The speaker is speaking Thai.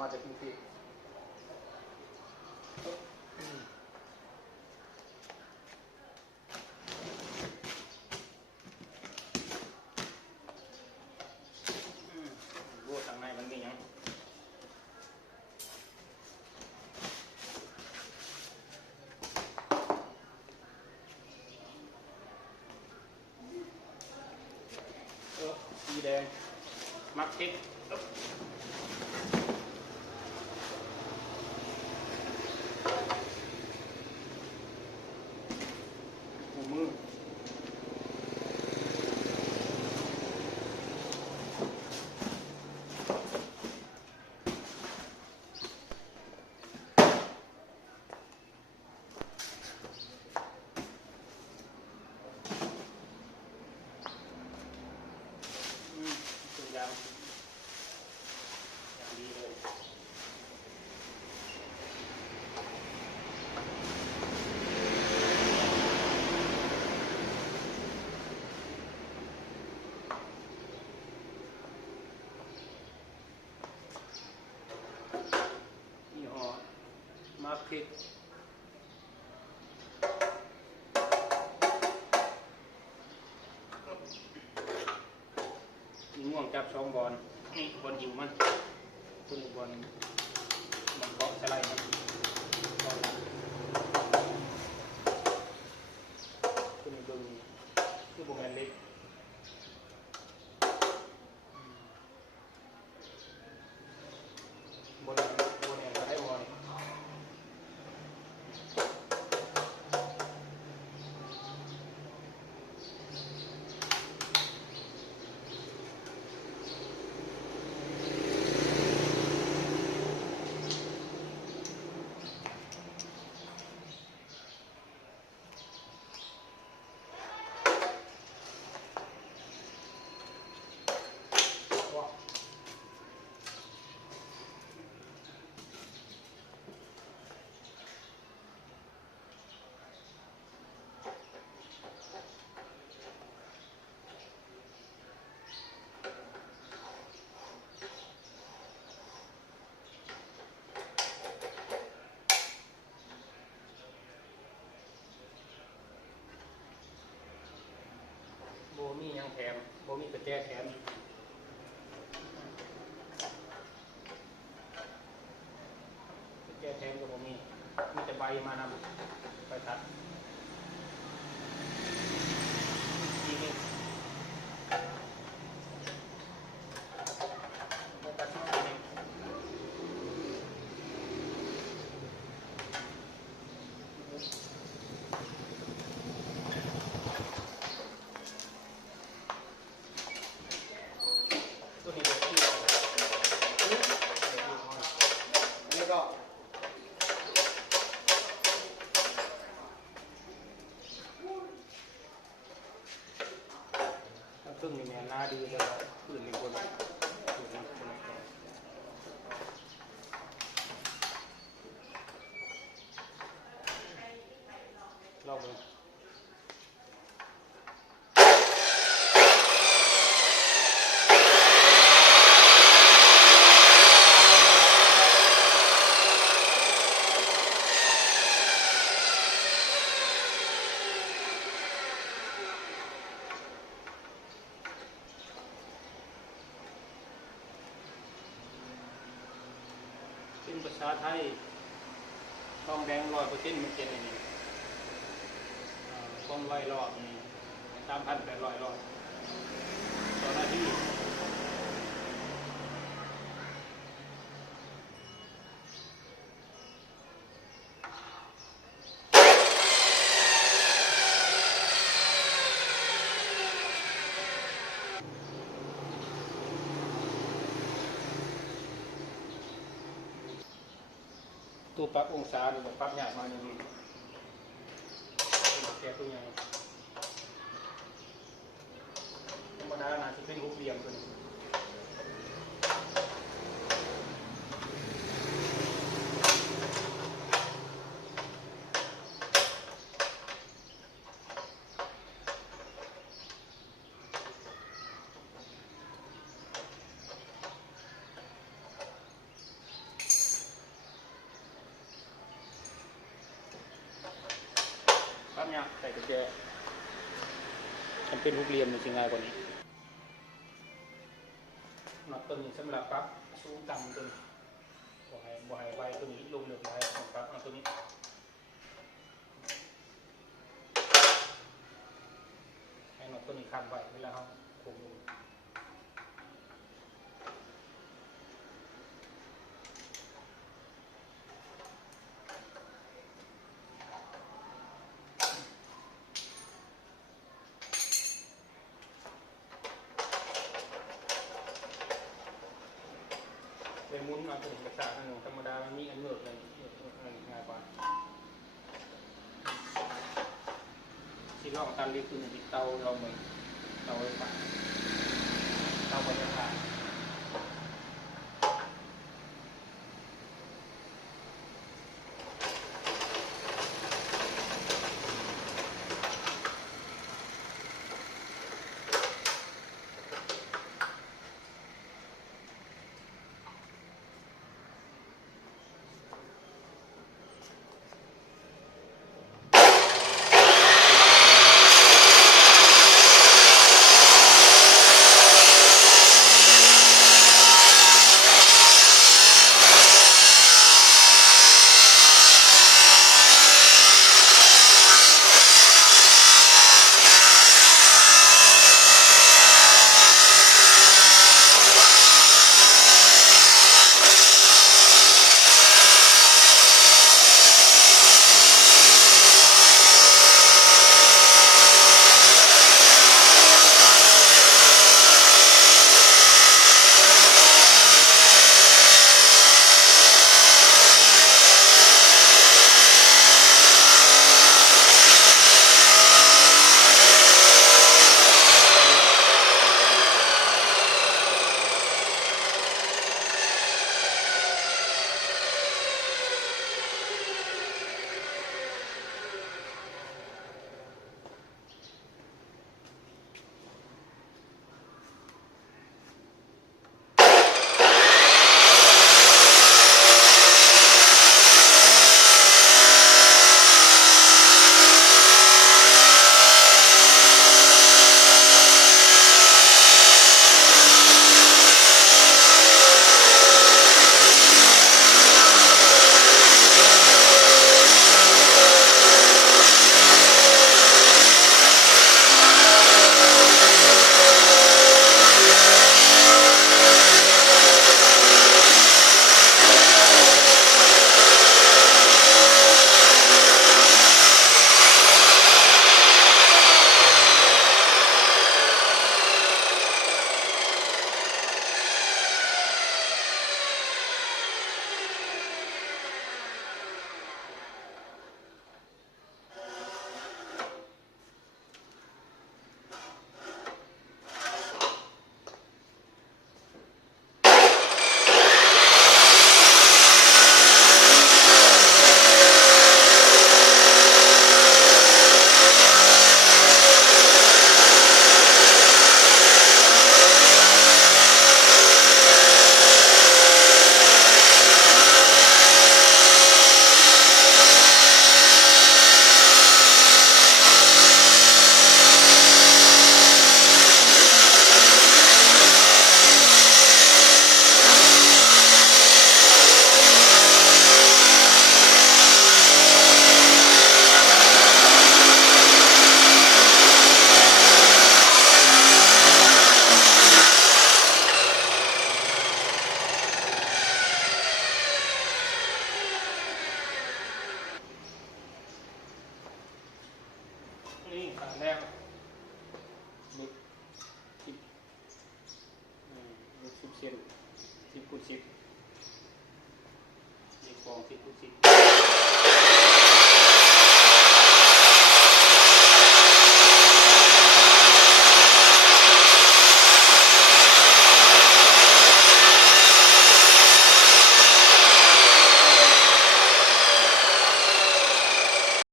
มาจากที่รู้ทางในมันมียังสีแดงมักทิพมือตัวยาวอย่างดีเลยยี่ห้อมาร์คิตง่วงจับ2 บอลนี่บอลหิวมันตัวนี้บอลเกาะสไลด์มันบอลตัวนี้ดึงคือบอลเล็กบอลเนี่ยก็ได้บอลโบมียังแถมโบมีกระแจแถมกระแจแถมกับโบมีแต่ใบมานำไปตัดทีนี้ไปตัดทีนี้ตัวนี้เป็นที่แล้วก็ซึ่งมีแนวหน้าดีแต่ว่าอื่นมีคนลองดูเป็นภาษาไทยทองแดง100%มันเจ็ดอันนี้ความไวรอบนี่3,800 รอบต่อนาทีตัวปรับองศาหรือปรับยากมาอย่างนี้แกตัวใหญ่ธรรมดาน่าจะเป็นรูปเหลี่ยมตัวนี้ ต เนี่ยใส่กุญแจมันเป็นลูกเหลี่ยมมันจะง่ายกว่านี้น็อตตัวนี้สำหรับปรับสูงต่ำตัวนี้บ่ให้ไวตัวนี้ลงเร็วไว้ปรับเอาตัวนี้ให้น็อตตัวนี้ค้ำไว้เวลาเราโค้งลงเป็นมุ้นเอาตัวนี้กระชากหนูธรรมดามันมีอันเมือกเลยง่ายกว่าที่ลองตันเล็กคือติดเตาเราเหมือนเตาไฟฟ้าเตาไฟฟ้าแรกบึก10 10 เซน10 คูณ 10 นี่กอง10 คูณ 10